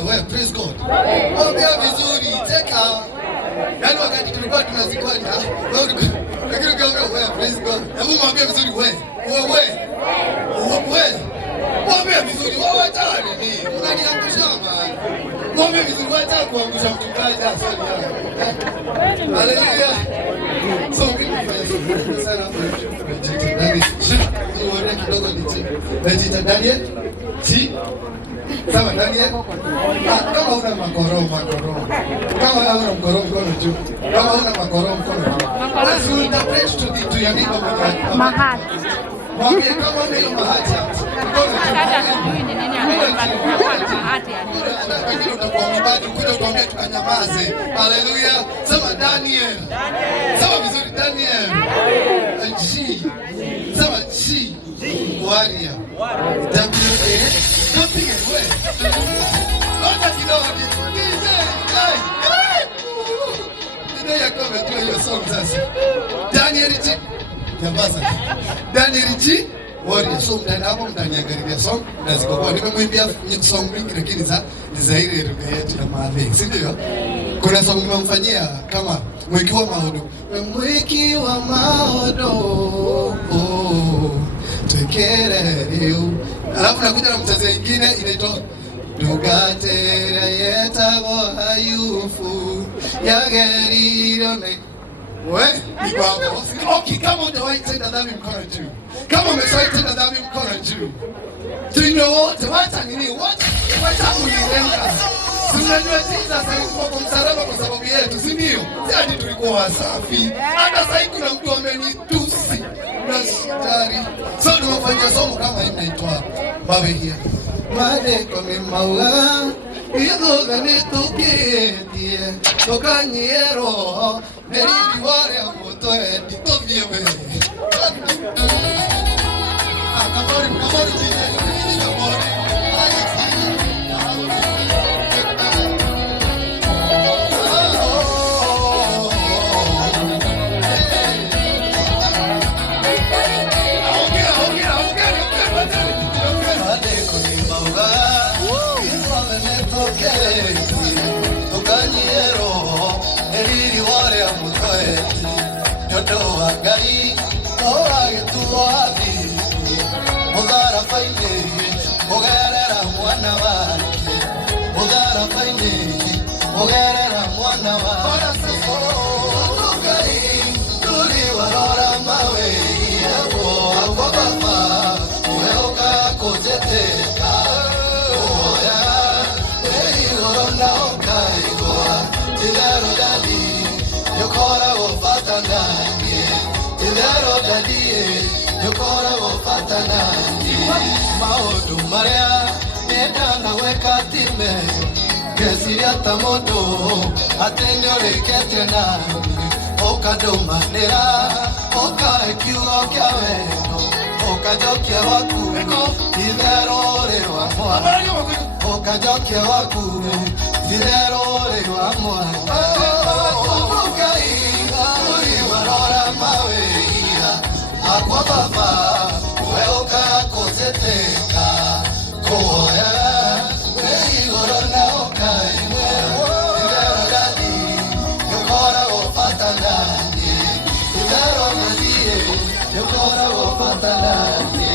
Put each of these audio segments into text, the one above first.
wewe, praise God. Mwambie vizuri, cheka. Yaani wakati tulikuwa tunazikwenda, lakini ukiongea wewe, praise God. Hebu mwambie vizuri wewe. Mwambie vizuri wewe tani ni. Unaniangusha man. Mwambie vizuri wewe tani kuangusha mchungaji asante. Hallelujah. So mimi sana kidogo ni Daniel. Si? Sawa Daniel. Kama una makoro. Kama una mkoro mkono juu. Kama una makoro mkono. Basi uinterpret to your neighbor Mahati. Mwambie kama una hiyo mahati. Hata sijui ni nini anayepata mahati yani. Wengine utakuwa mbadi ukuja utuambie tukanyamaze. Hallelujah. Sema Daniel. Sema vizuri Daniel. G. Sema G. Warrior. W-A. Something is way. Loja kidogo ni DJ. DJ yako ametua hiyo song sasa. Daniel G. Nyamaza. Daniel G. Warrior. So mtaniangalia song na zikokuwa nimemwimbia song mingi lakini za ile lugha yetu ya Maathai. Si ndio? Kuna song nimemfanyia kama Mwiki wa Maodo. Mwiki wa Maodo. Tekere leo. Alafu nakuja na mchezo mwingine inaitwa Dugatera yetabo hayufu yageriro na wewe ni kwako. Okay, kama hujawahi tenda dhambi mkono juu. Kama umeshawahi tenda dhambi mkono juu. Tuinue wote, wacha nini? Wacha kulilenga. Tunajua Jesus alikufa kwa msalaba kwa sababu yetu, si ndio? Si hadi tulikuwa wasafi. Hata sasa kuna mtu amenitusi na sitari. So tunafanya somo kama hili inaitwa Babe here. Made kome maula Ido gani tukitie Tokanyero Neri wale amoto edi Tovieme Kamari Gai, oage tuwabi, Mogara faini, Mogerera mwana wake, Mogara faini, Mogerera mwana wake. Gai, tuli warora mawe, Ego agwa baba, Ueoka kozeteka, Oya, Eirona okaigoa, Tigaro dadi, Yokora wopata ndani. Idero dadie, yokora wopata nani. Maodu maria, nedanga weka time. Kesiri atamodo, atenyo rekete nani. Oka domanera, oka ekiugo kia weno. Oka jokia waku, idero rewa mwana. Oka jokia waku, idero rewa mwana. Akwa baba, ueoka kozeteka, koya, weigoro na okai, idero dadi, yokora wopata ndani, idero dadi, yokora wopata ndani.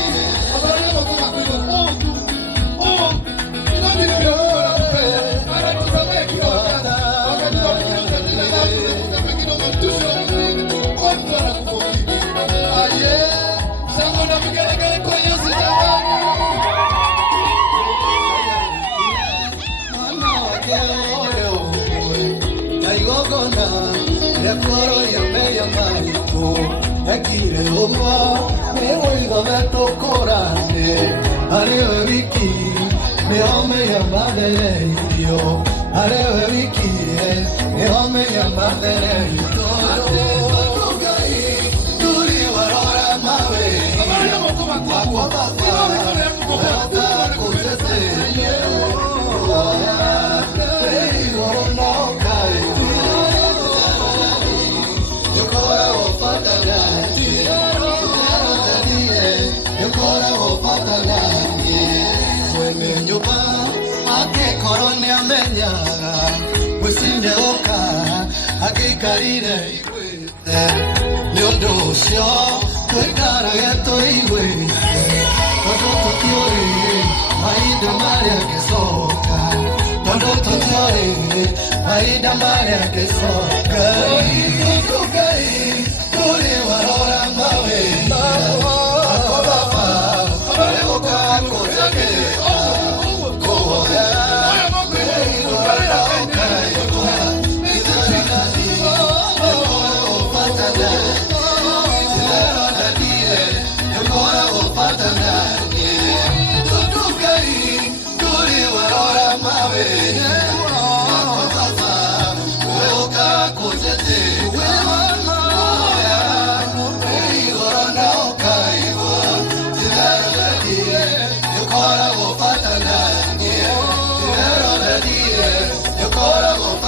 Ekire oma, me oiga me tocorane, areo wiki, me ome ya madere yo, areo wiki, me ome ya madere yo. Turi warora mawe, akwa baba, oka kozete yo, ei orono kai. Yokora wopata nani, yokora wopata nani. Mwenye nyumba ake koronia menyaga Wesinde oka Akikarire igwete Nyondo usio Tuikara geto igwete Tondo tukiori Maida maria kesoka Tondo tukiori Maida maria kesoka Tukai Turi warora mawe Akobafa Akobafa Akobafa You're